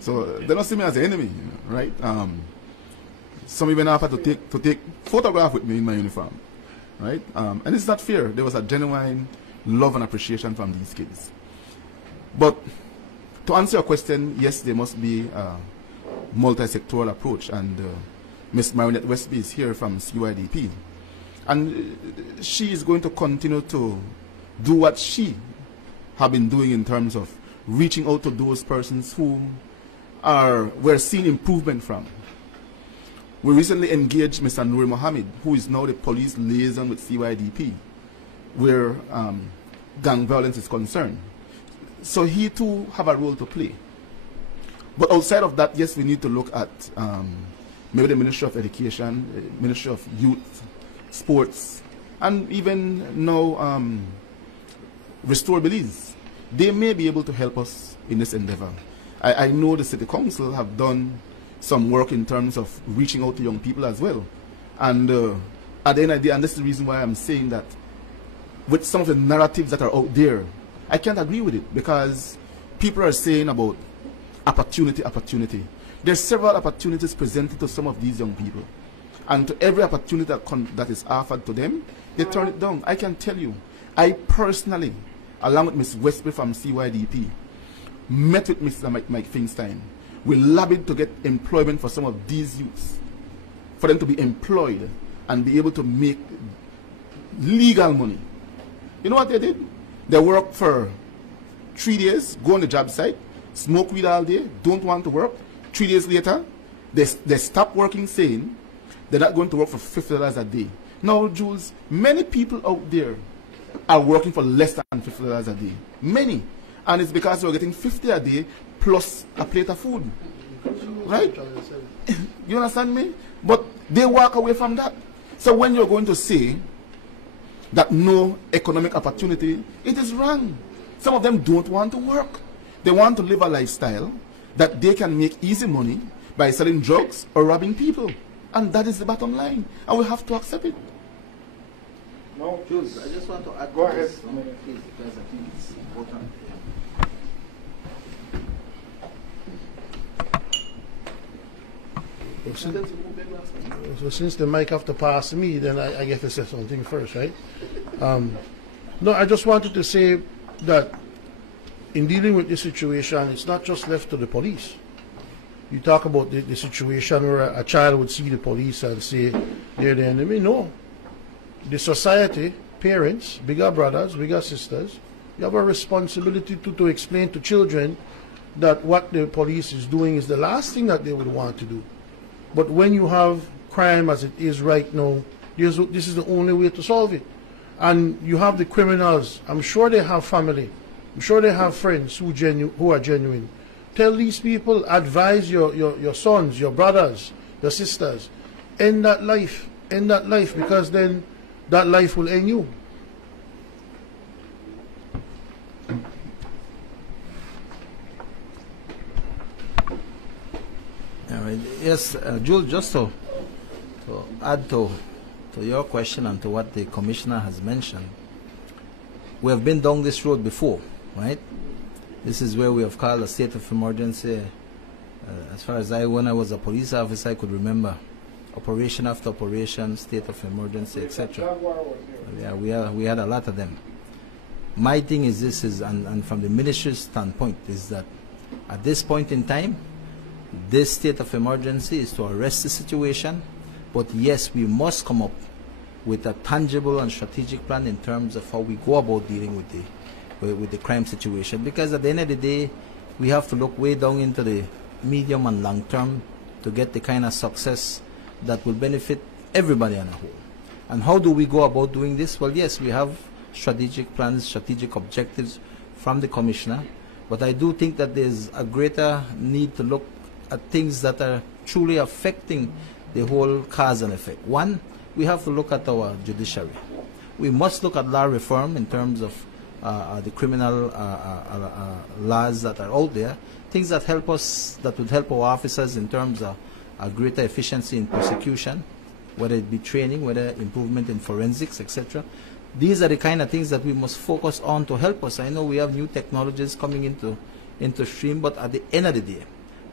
So they don't see me as an enemy, right? Some even offered to take photograph with me in my uniform, right? And it's not fair. There was a genuine love and appreciation from these kids. But to answer your question, yes, there must be a multi-sectoral approach, and Ms. Marinette Westby is here from CYDP, and she is going to continue to do what she have been doing in terms of reaching out to those persons who we're seeing improvement from. We recently engaged Mr. Nouri Mohammed, who is now the police liaison with CYDP, where gang violence is concerned. So he too have a role to play. But outside of that, yes, we need to look at maybe the Ministry of Education, Ministry of Youth, Sports, and even now Restore Belize. They may be able to help us in this endeavor. I know the City Council have done some work in terms of reaching out to young people as well. And at the end of the day, and this is the reason why I'm saying that with some of the narratives that are out there, I can't agree with it, because people are saying about opportunity. There's several opportunities presented to some of these young people. And to every opportunity that is offered to them, they turn it down. I can tell you, I personally, along with Ms. Westby from CYDP, met with Mr. Mike Finstein. We lobbied to get employment for some of these youths, for them to be employed and be able to make legal money. You know what they did? They worked for 3 days, go on the job site, smoke weed all day, don't want to work. 3 days later, they stop working, saying they're not going to work for $50 a day. Now, Jules, many people out there are working for less than $50 a day. Many. And it's because they're getting $50 a day plus a plate of food. Right? You understand me? But they walk away from that. So when you're going to say that no economic opportunity, it is wrong. Some of them don't want to work. They want to live a lifestyle that they can make easy money by selling drugs or robbing people. And that is the bottom line. And we have to accept it. No, Jules, I just want to add Go to ahead. this, please, because I think it's important. So since the mic have to pass me, then I get to say something first, right? No, I just wanted to say that in dealing with this situation, it's not just left to the police. You talk about the situation where a child would see the police and say they're the enemy. No. The society, parents, bigger brothers, bigger sisters, you have a responsibility to explain to children that what the police is doing is the last thing that they would want to do. But when you have crime as it is right now, this is the only way to solve it. And you have the criminals. I'm sure they have family. I'm sure they have friends who are genuine. Tell these people, advise your sons, your brothers, your sisters, end that life, because then that life will end you. Yes, Jules, just to add to your question and to what the Commissioner has mentioned, we have been down this road before, right? This is where we have called a state of emergency. As far as when I was a police officer, I could remember operation after operation, state of emergency, etc. Yeah, we had a lot of them. My thing is this and from the ministry's standpoint is that at this point in time, this state of emergency is to arrest the situation, but yes, we must come up with a tangible and strategic plan in terms of how we go about dealing with the crime situation, because at the end of the day, we have to look way down into the medium and long term to get the kind of success that will benefit everybody on a whole. And how do we go about doing this? Well, yes, we have strategic plans, strategic objectives from the Commissioner, but I do think that there's a greater need to look at things that are truly affecting the whole cause and effect. One, we have to look at our judiciary. We must look at law reform in terms of the criminal laws that are out there, things that help us, that would help our officers in terms of greater efficiency in prosecution, whether it be training, whether improvement in forensics, etc. These are the kind of things that we must focus on to help us. I know we have new technologies coming into stream, but at the end of the day,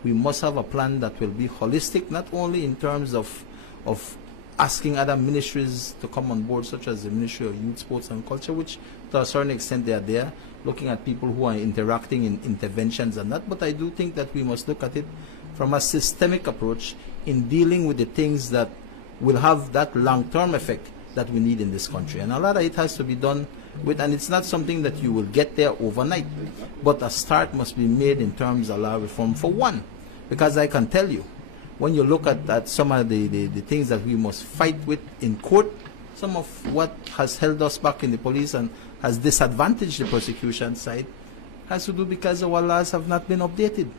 we must have a plan that will be holistic, not only in terms of asking other ministries to come on board, such as the Ministry of Youth, Sports and Culture, which to a certain extent they are there, looking at people who are interacting in interventions and that. But I do think that we must look at it from a systemic approach in dealing with the things that will have that long-term effect that we need in this country. And a lot of it has to be done with, and it's not something that you will get there overnight, but a start must be made in terms of law reform for one. Because I can tell you, when you look at some of the things that we must fight with in court, some of what has held us back in the police and has disadvantaged the prosecution side has to do because our laws have not been updated.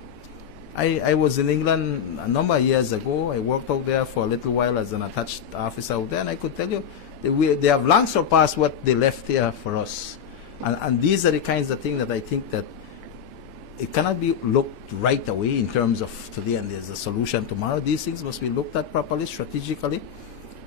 I was in England a number of years ago. I worked out there for a little while as an attached officer out there, and I could tell you they have long surpassed what they left here for us. And these are the kinds of things that I think that it cannot be looked right away in terms of today and there's a solution tomorrow. These things must be looked at properly, strategically,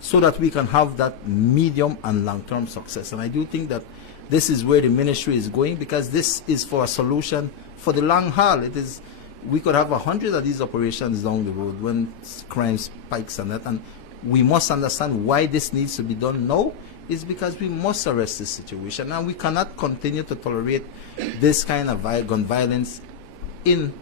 so that we can have that medium and long-term success. And I do think that this is where the ministry is going, because this is for a solution for the long haul. It is, we could have 100 of these operations down the road when crime spikes and that, and we must understand why this needs to be done now. Is because we must arrest this situation, and we cannot continue to tolerate this kind of gun violence in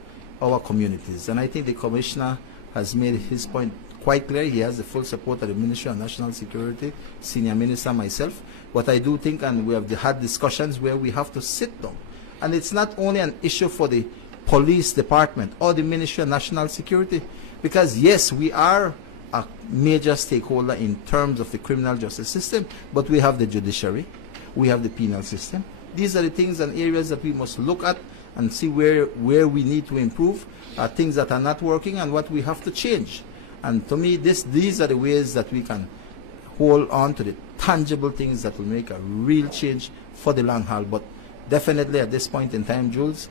our communities. And I think the Commissioner has made his point quite clear. He has the full support of the Ministry of National Security, Senior Minister, myself. But I do think, and we have had discussions where we have to sit down. And it's not only an issue for the police department or the Ministry of National Security, because yes, we are a major stakeholder in terms of the criminal justice system, but we have the judiciary, we have the penal system. These are the things and areas that we must look at and see where we need to improve, things that are not working and what we have to change. And to me, these are the ways that we can hold on to the tangible things that will make a real change for the long haul. But definitely at this point in time, Jules,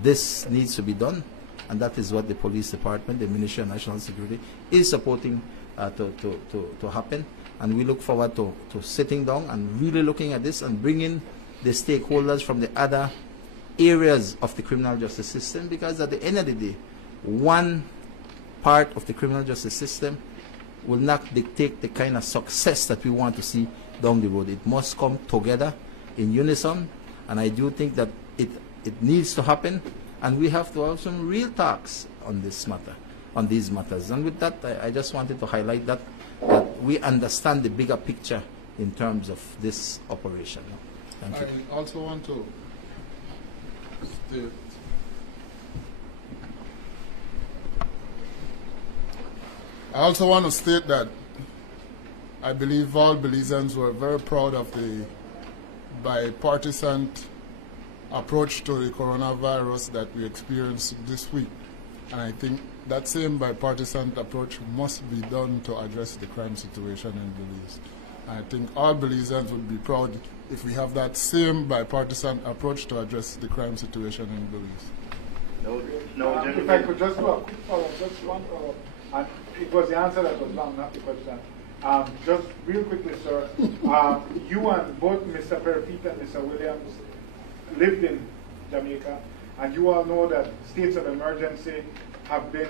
this needs to be done. And that is what the police department, the Ministry of National Security, is supporting to happen. And we look forward to sitting down and really looking at this and bringing the stakeholders from the other areas of the criminal justice system, because at the end of the day, one part of the criminal justice system will not dictate the kind of success that we want to see down the road. It must come together in unison, and I do think that it needs to happen. And we have to have some real talks on this matter, on these matters. And with that, I just wanted to highlight that we understand the bigger picture in terms of this operation. Thank you. I also want to state that I believe all Belizeans were very proud of the bipartisan approach to the coronavirus that we experienced this week. And I think that same bipartisan approach must be done to address the crime situation in Belize. I think all Belizeans would be proud if we have that same bipartisan approach to address the crime situation in Belize. If I could just do a quick follow-up, just one follow-up. And it was the answer that was long, not the question. Just real quickly, sir. You and both Mr. Perapita and Mr. Williams lived in Jamaica, and you all know that states of emergency have been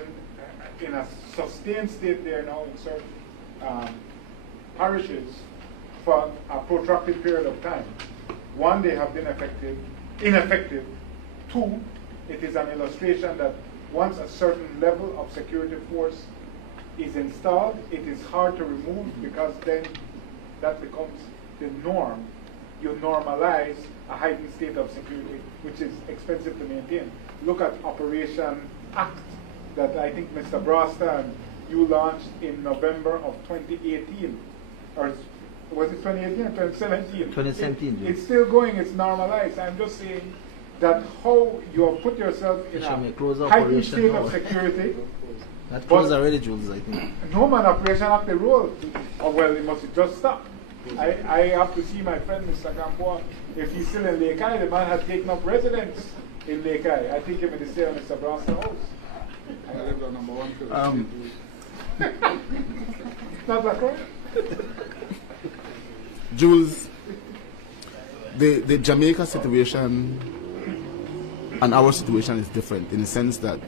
in a sustained state there now in certain parishes for a protracted period of time. One, they have been ineffective. Two, it is an illustration that once a certain level of security force is installed, it is hard to remove, because then that becomes the norm. You normalize a heightened state of security, which is expensive to maintain. Look at Operation ACT that I think Mr. Brasta and you launched in November of 2018. Or was it 2018 or 2017? 2017. It's still going, it's normalized. I'm just saying that how you have put yourself in a heightened state of security. That closed already, Jules, I think. No man, Operation ACT the road. Oh, well, it must just stop. I have to see my friend, Mr. Gamboa. If he's still in Lake Eye, the man has taken up residence in Lake Eye. I think he may stay on Mr. Branson's house. I live on number 1 Not that correct? Jules, the Jamaica situation and our situation is different in the sense that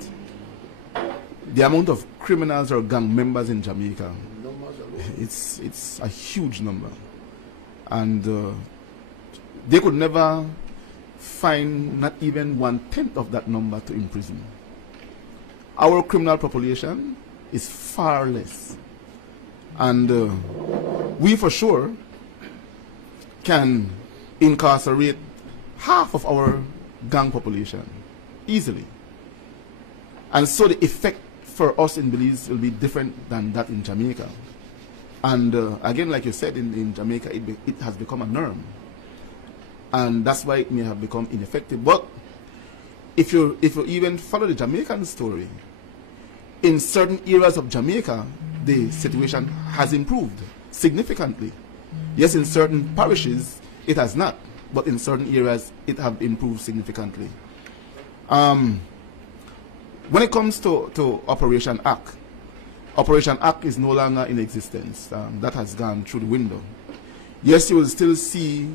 the amount of criminals or gang members in Jamaica, it's a huge number. And they could never find not even 1/10 of that number to imprison. Our criminal population is far less. And we for sure can incarcerate half of our gang population easily. And so the effect for us in Belize will be different than that in Jamaica. And again, like you said, in Jamaica, it has become a norm. And that's why it may have become ineffective. But if you even follow the Jamaican story, in certain areas of Jamaica, the situation has improved significantly. Yes, in certain parishes, it has not, but in certain areas, it has improved significantly. When it comes to Operation ACT, Operation ACT is no longer in existence. That has gone through the window. Yes, you will still see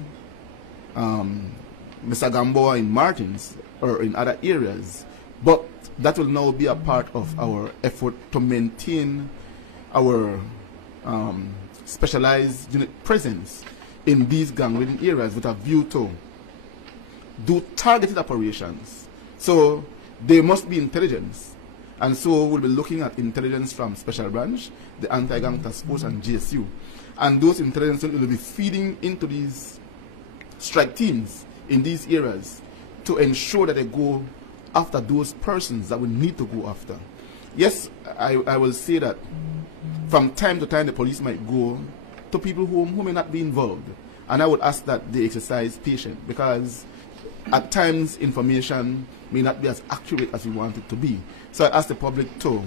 Mr. Gamboa in Martins or in other areas, but that will now be a part of our effort to maintain our specialized unit presence in these gang-ridden areas with a view to do targeted operations. So there must be intelligence, and so we'll be looking at intelligence from Special Branch, the Anti-Gang Task Force, and GSU, and those intelligence will be feeding into these strike teams in these areas to ensure that they go after those persons that we need to go after. Yes, I will say that from time to time the police might go to people who may not be involved, and I would ask that they exercise patience, because at times information may not be as accurate as we want it to be. So I ask the public to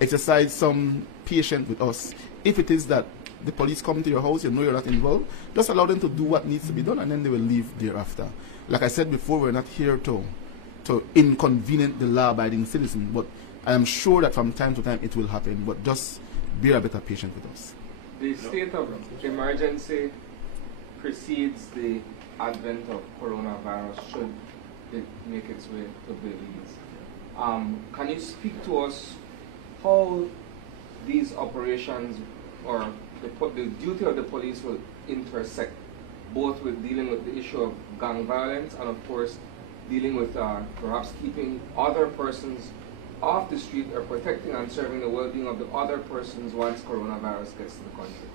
exercise some patience with us. If it is that the police come to your house, you know you're not involved, just allow them to do what needs to be done, and then they will leave thereafter. Like I said before, we're not here to inconvenience the law-abiding citizen, but I am sure that from time to time it will happen, but just bear a bit of patience with us. The state of emergency precedes the advent of coronavirus, should it make its way to Belize. Can you speak to us how these operations or the duty of the police will intersect, both with dealing with the issue of gang violence and, of course, dealing with perhaps keeping other persons off the street or protecting and serving the well-being of the other persons once coronavirus gets to the country?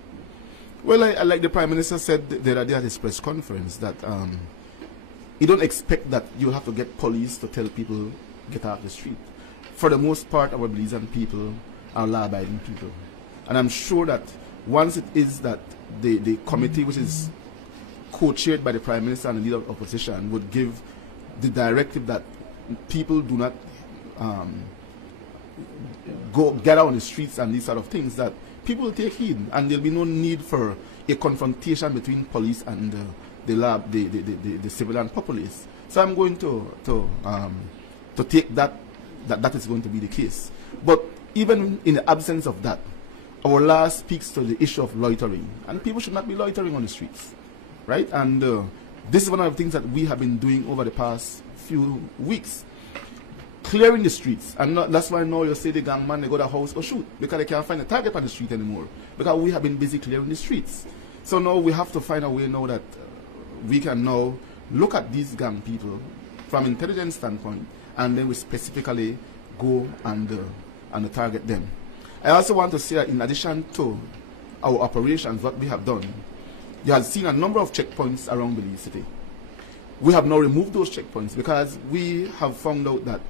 Well, I like the Prime Minister said the other day at his press conference that you don't expect that you have to get police to tell people get off the street. For the most part, our Belizean people are law-abiding people. And I'm sure that once it is that the committee, which is co-chaired by the Prime Minister and the leader of opposition, would give the directive that people do not go gather on the streets and these sort of things, that people will take heed, and there'll be no need for a confrontation between police and the civilian populace. So I'm going to take that is going to be the case. But even in the absence of that, our law speaks to the issue of loitering, and people should not be loitering on the streets, right? And this is one of the things that we have been doing over the past few weeks, clearing the streets. And that's why now you say the gang man, they go to the house or shoot, because they can't find a target on the street anymore, because we have been busy clearing the streets. So now we have to find a way now that we can now look at these gang people from intelligence standpoint, and then we specifically go and target them. I also want to say that in addition to our operations, what we have done, you have seen a number of checkpoints around Belize City. We have now removed those checkpoints because we have found out that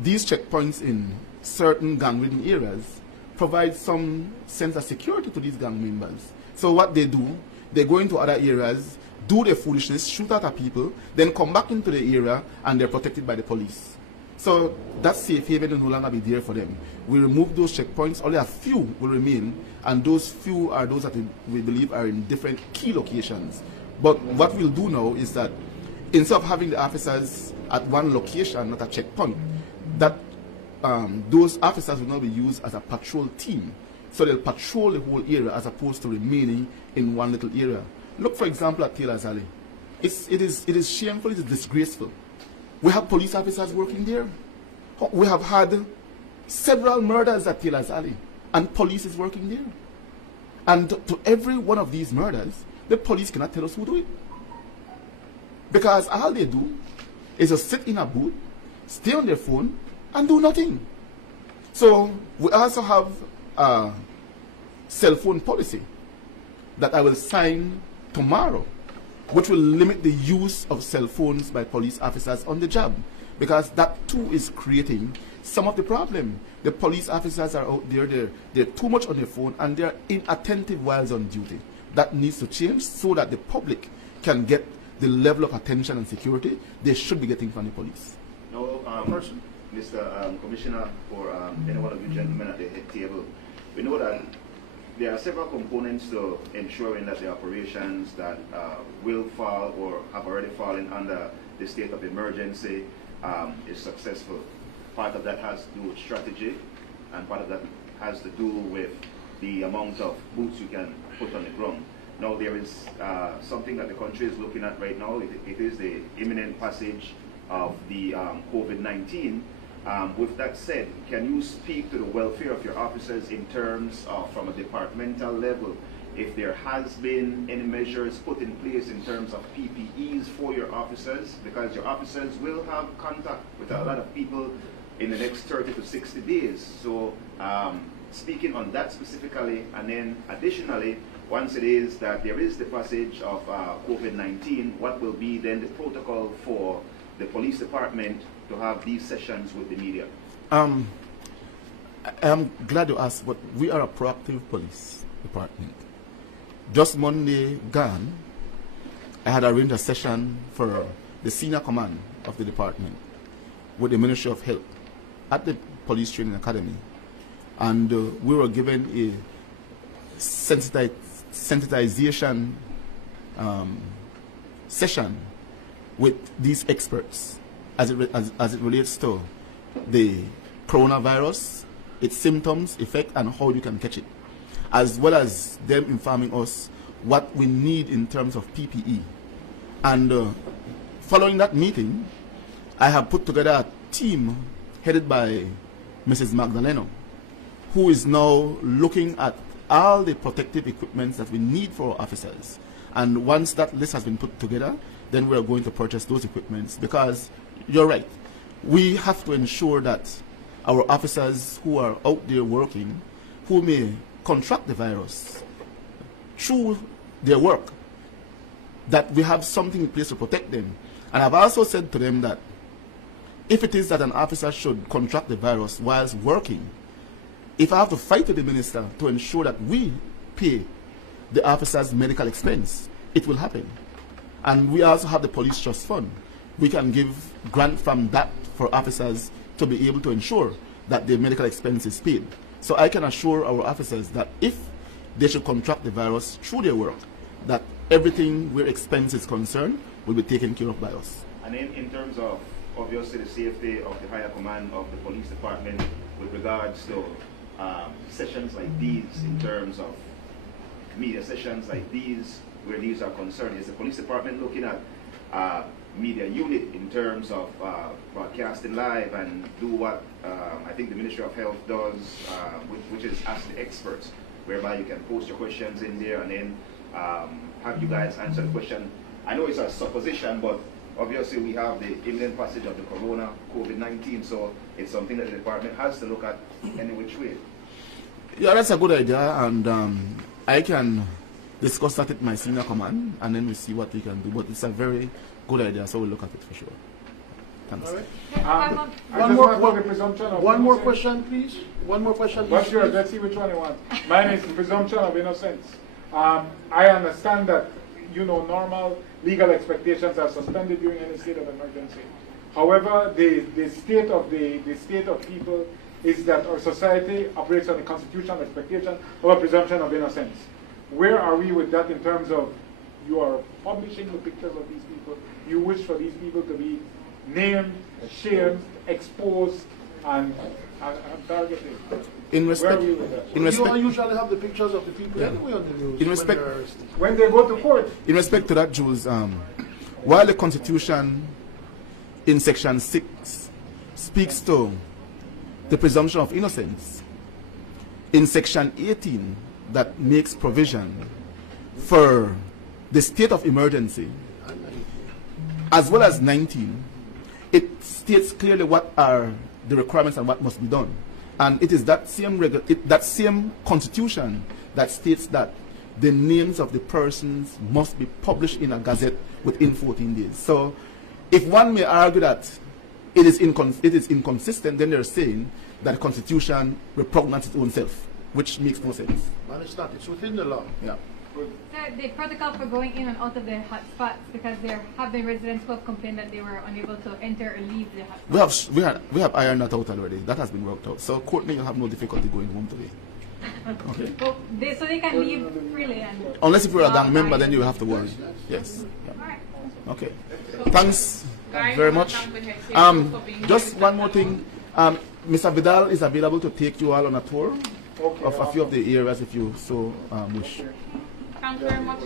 these checkpoints in certain gang-ridden areas provide some sense of security to these gang members. So what they do, they go into other areas, do their foolishness, shoot at people, then come back into the area, and they're protected by the police. So that safe haven will no longer be there for them. We remove those checkpoints, only a few will remain, and those few are those that we believe are in different key locations. But what we'll do now is that instead of having the officers at one location, not a checkpoint, that those officers will now be used as a patrol team. So they'll patrol the whole area as opposed to remaining in one little area. Look, for example, at Taylor's Alley. It is shameful, it is disgraceful. We have police officers working there. We have had several murders at Taylor's Alley, and police is working there. And to every one of these murders, the police cannot tell us who do it. Because all they do is just sit in a booth, stay on their phone, and do nothing. So we also have a cell phone policy that I will sign tomorrow, which will limit the use of cell phones by police officers on the job, because that too is creating some of the problem. The police officers are out there, they're too much on their phone, and they're inattentive while on duty. That needs to change so that the public can get the level of attention and security they should be getting from the police. Now, person. Mr. Commissioner, for any one of you gentlemen at the head table, we know that there are several components to ensuring that the operations that will fall or have already fallen under the state of emergency is successful. Part of that has to do with strategy, and part of that has to do with the amount of boots you can put on the ground. Now, there is something that the country is looking at right now. It is the imminent passage of the COVID-19. With that said, can you speak to the welfare of your officers in terms of, from a departmental level, if there has been any measures put in place in terms of PPEs for your officers? Because your officers will have contact with a lot of people in the next 30 to 60 days. So speaking on that specifically, and then additionally, once it is that there is the passage of COVID-19, what will be then the protocol for the police department to have these sessions with the media? I'm glad you asked, but we are a proactive police department. Just Monday gone, I had arranged a session for the senior command of the department with the Ministry of Health at the Police Training Academy. And we were given a sensitization session with these experts as it relates to the coronavirus, its symptoms, effect, and how you can catch it, as well as them informing us what we need in terms of PPE. And following that meeting, I have put together a team headed by Mrs. Magdaleno, who is now looking at all the protective equipment that we need for our officers. And once that list has been put together, then we are going to purchase those equipments, because you're right, we have to ensure that our officers who are out there working, who may contract the virus through their work, that we have something in place to protect them. And I've also said to them that if it is that an officer should contract the virus whilst working, if I have to fight with the minister to ensure that we pay the officer's medical expense, it will happen. And we also have the police trust fund. We can give grant from that for officers to be able to ensure that their medical expense is paid. So I can assure our officers that if they should contract the virus through their work, that everything where expense is concerned will be taken care of by us. And in terms of, obviously, the safety of the higher command of the police department with regards to sessions like these, in terms of media sessions like these, where these are concerned, is the police department looking at media unit in terms of broadcasting live and do what I think the Ministry of Health does, which is ask the experts, whereby you can post your questions in there and then have you guys answer the question. I know it's a supposition, but obviously we have the imminent passage of the corona, COVID-19, so it's something that the department has to look at any which way. Yeah, that's a good idea, and I can discuss that with my senior command, and then we see what we can do. But it's a very good idea, so we'll look at it for sure. Thanks. All right. One more question, please. One more question. What's yours? Let's see which one you want. Mine is the presumption of innocence. I understand that, normal legal expectations are suspended during any state of emergency. However, the state of people is that our society operates on the constitutional expectation of a presumption of innocence. Where are we with that in terms of you are publishing the pictures of these people, you wish for these people to be named, shamed, exposed, and targeted? You don't usually have the pictures of the people anyway on the news when they go to court. In respect to that, Jules, while the Constitution in Section 6 speaks to the presumption of innocence, in Section 18 that makes provision for the state of emergency, as well as 19, it states clearly what are the requirements and what must be done. And it is that same constitution that states that the names of the persons must be published in a gazette within 14 days. So if one may argue that it is inconsistent, then they're saying that the constitution repugnances its own self, which makes no sense. And it's not. It's within the law. Yeah. Good. So the protocol for going in and out of the hotspots, because there have been residents who have complained that they were unable to enter or leave the hotspot. We have ironed that out already. That has been worked out. So Courtney, you have no difficulty going home today. Okay. Well, so they can leave freely, and unless if you're a gang member, then you have to worry. Yes. Yeah. all right. Okay. Thanks very much. Just one more thing. Mr. Vidal is available to take you all on a tour of a few of the areas if you so wish. Thank you very much.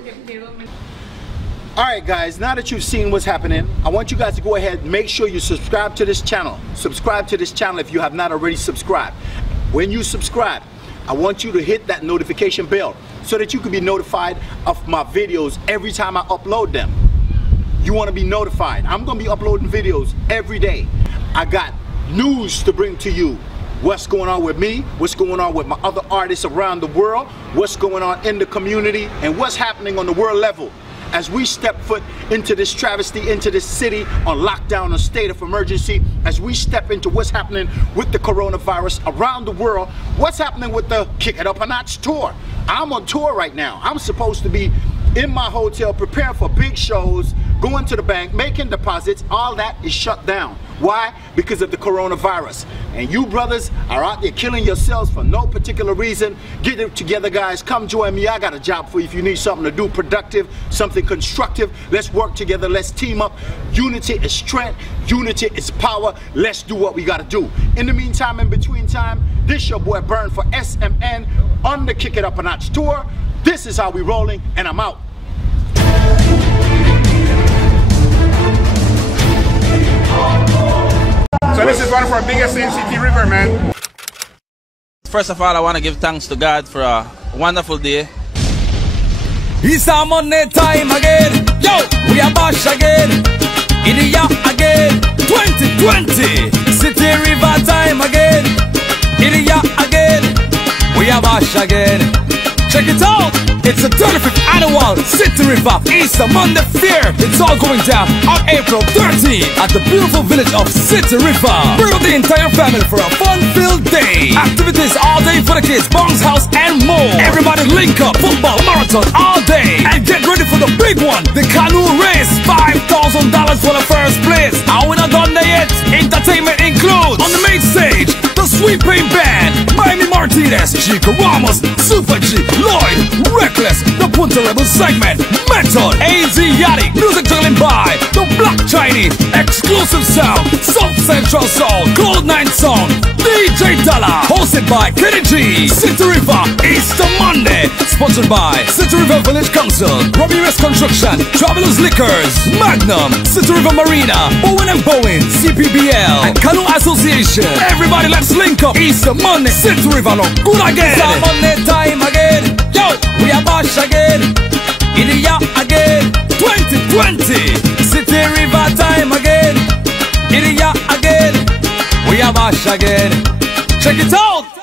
Alright guys, now that you've seen what's happening, I want you guys to go ahead and make sure you subscribe to this channel. Subscribe to this channel if you have not already subscribed. When you subscribe, I want you to hit that notification bell so that you can be notified of my videos every time I upload them. You want to be notified. I'm going to be uploading videos every day. I got news to bring to you. What's going on with me, what's going on with my other artists around the world, what's going on in the community, and what's happening on the world level. As we step foot into this travesty, into this city on lockdown, a state of emergency, as we step into what's happening with the coronavirus around the world, what's happening with the Kick It Up a Notch tour. I'm on tour right now. I'm supposed to be in my hotel preparing for big shows, going to the bank, making deposits. All that is shut down. Why? Because of the coronavirus. And you brothers are out there killing yourselves for no particular reason. Get it together, guys. Come join me. I got a job for you if you need something to do productive, something constructive. Let's work together. Let's team up. Unity is strength. Unity is power. Let's do what we got to do. In the meantime, in between time, this your boy Berne for SMN on the Kick It Up a Notch tour. This is how we rolling, and I'm out. So this is one for biggest in City River, man. First of all, I want to give thanks to God for a wonderful day. It's a Monday time again. Yo, we are bash again. In the year again. 2020. City River time again. In the year again. We are bash again. Check it out. It's the 35th annual City River Easter Monday Fair. It's all going down on April 13th at the beautiful village of City River. Bring up the entire family for a fun-filled day. Activities all day for the kids, bounce house and more. Everybody link up, football, marathon all day. And get ready for the big one, the canoe race. $5,000 for the first place. And we're not done there yet. Entertainment includes on the main stage, the Sweet Paint Band, Miami Martinez, Chico Ramos, Super G, Lloyd, Reckless, the Punta Rebel segment, Method, AZ Yachty, music juggling by the Black Chinese, exclusive sound, South Central Soul, Gold 9 Song, DJ Dollar, hosted by Kenny G, City River, Easter Monday, sponsored by City River Village Council, Ramirez Construction, Travelers Liquors, Magnum, City River Marina, Bowen & Bowen, CPBL, and Canoe Association. Everybody let's link up, Easter Monday, City River, no good again. It's a Monday time again. Yo, we are bash again. In the year again. 2020. City River time again. In the year again. We are bash again. Check it out.